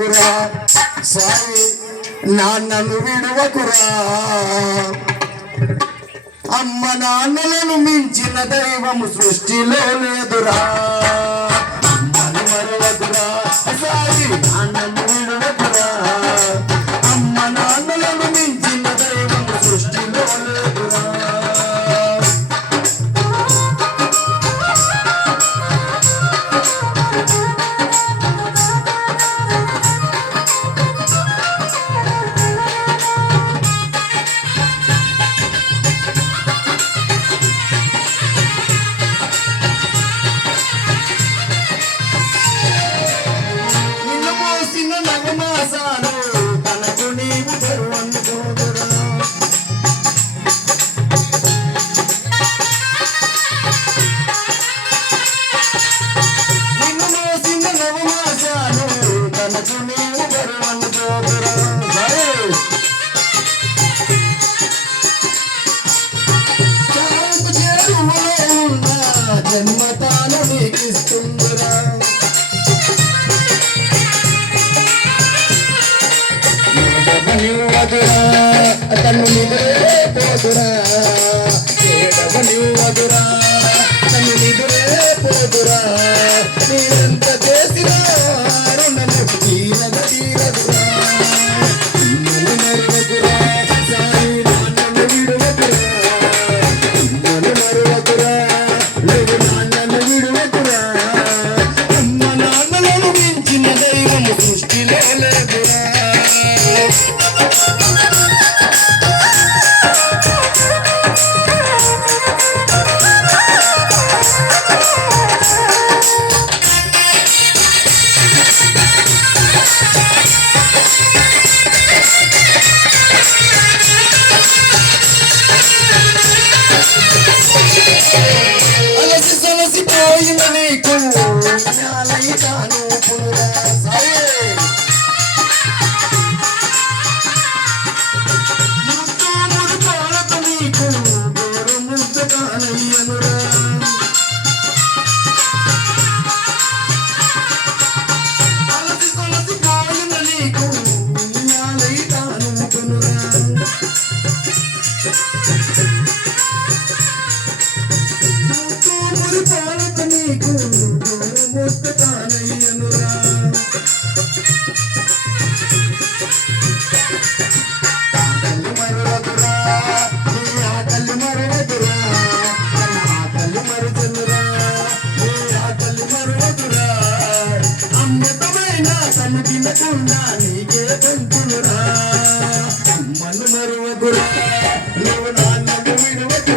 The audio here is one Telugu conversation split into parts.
విడువకురా సాయి నాన్నను విడువకురా. అమ్మ నాన్నలను మించిన దైవము సృష్టిలో లేదురా. నీకు ఉన్నతమైన తను తినకుండా నీకే పంపునురా అమ్మను మరువకురా నువ్వు నాన్నకు విలువకు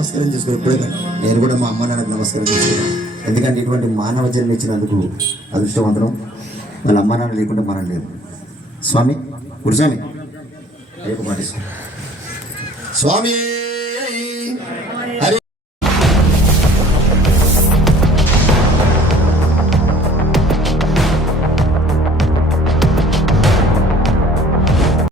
నమస్కారం చేసుకుని ఎప్పుడైనా నేను కూడా మా అమ్మ నాన్నకు నమస్కారం చేసుకున్నాను ఎందుకంటే ఇటువంటి మానవ జన్మ ఇచ్చినందుకు అదృష్టవంతరం వాళ్ళ అమ్మ నాన్న లేకుండా మనం లేదు స్వామి గురుస్వామి. రేపు మాట స్వామి!